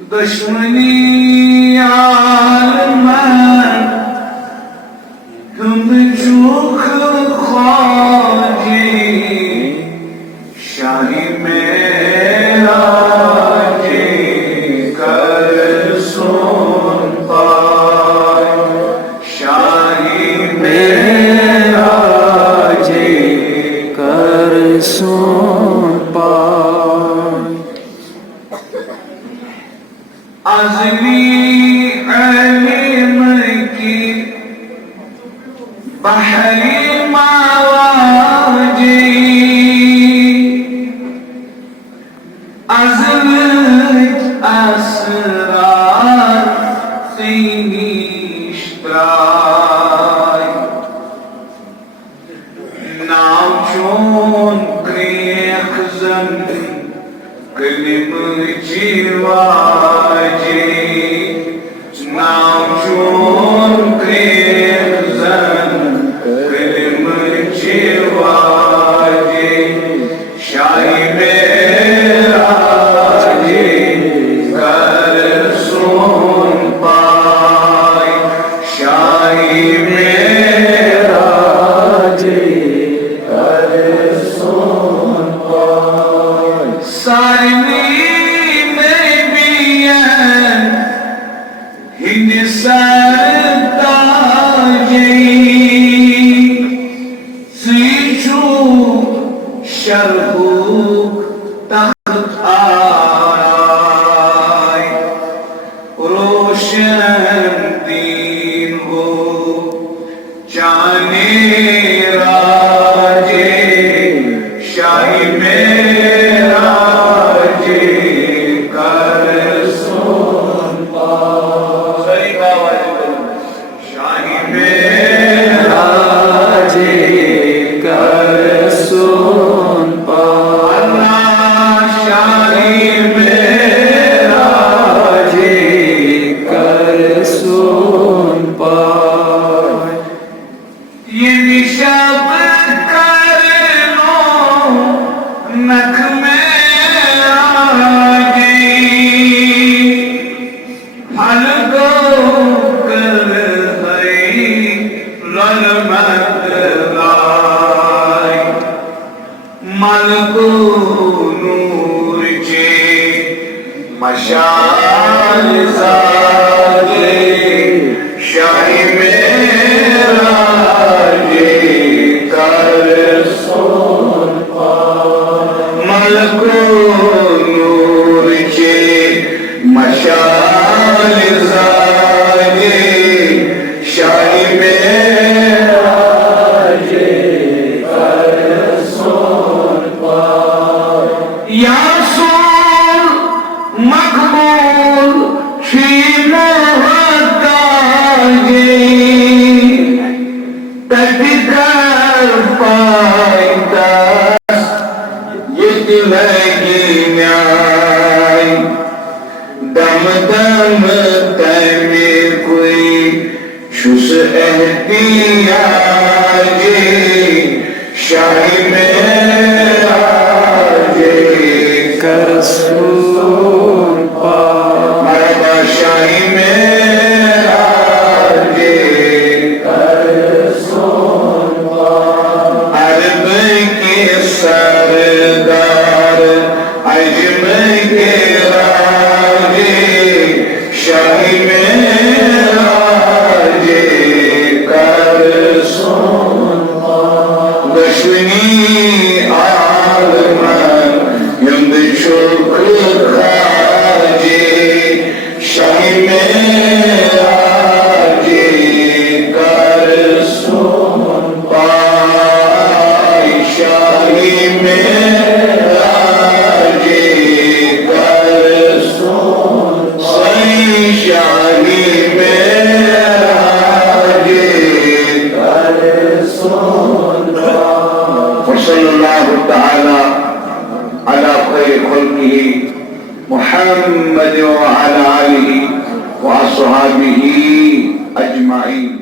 दुश्मनी आलमन तुम चूख ख्वाजे शाही मेरा जे कर सुन पाए शाही मेरा जे कर सुन पाए आज़मी अलीम की बहरी मावाजी अज़मत असरार सीनिश्त्राय नाम चोन क्रियखजन कलिम जीवाजी नाम चोन क्रियखजन कलिम जीवाजी शाही मेरा जी कर सुन पाए शाही मेरा जी कर सुन पाए सारनी में भी हिंद सरताजी सीचू शरबूक तख्त आए रोशन दीन हो जाने राजे शाही मेरा जे कर सुन पाए शाही मेरा जे कर सुन पाए शाही मेरा जे कर सुन पाए ये निशाब कर लो नख में आगे फल गो कर है रलमत लाई मन को नूर चे मशाल साजे शाही मेरा जे कर सुन पाए मन को नूर चे मशाल साजे शाही मेरा जे कर सुन पाए या सुन मकबूल शीनो हताजे तकदर पाइदा ये दिलगी न्याय दम दम तमे कोई शुस एहतियाजे शाही मेरा जे कर सुन पाए शाही मेरा जे कर सुन पाए अरब के सरदार अजम के राजे शाही मेरा जे कर सुन पाए दुश्मनी आलमन युंद चूख खाजे शाही मेरा जे कर सुन पाए शाही मेरा जे कर सुन पाए शाही मेरा जे कर सुन पाए सल्लल्लाहु तआला अला खैर खल्किही मुहम्मद व अला आलिही व अस्हाबिही अजमाइन।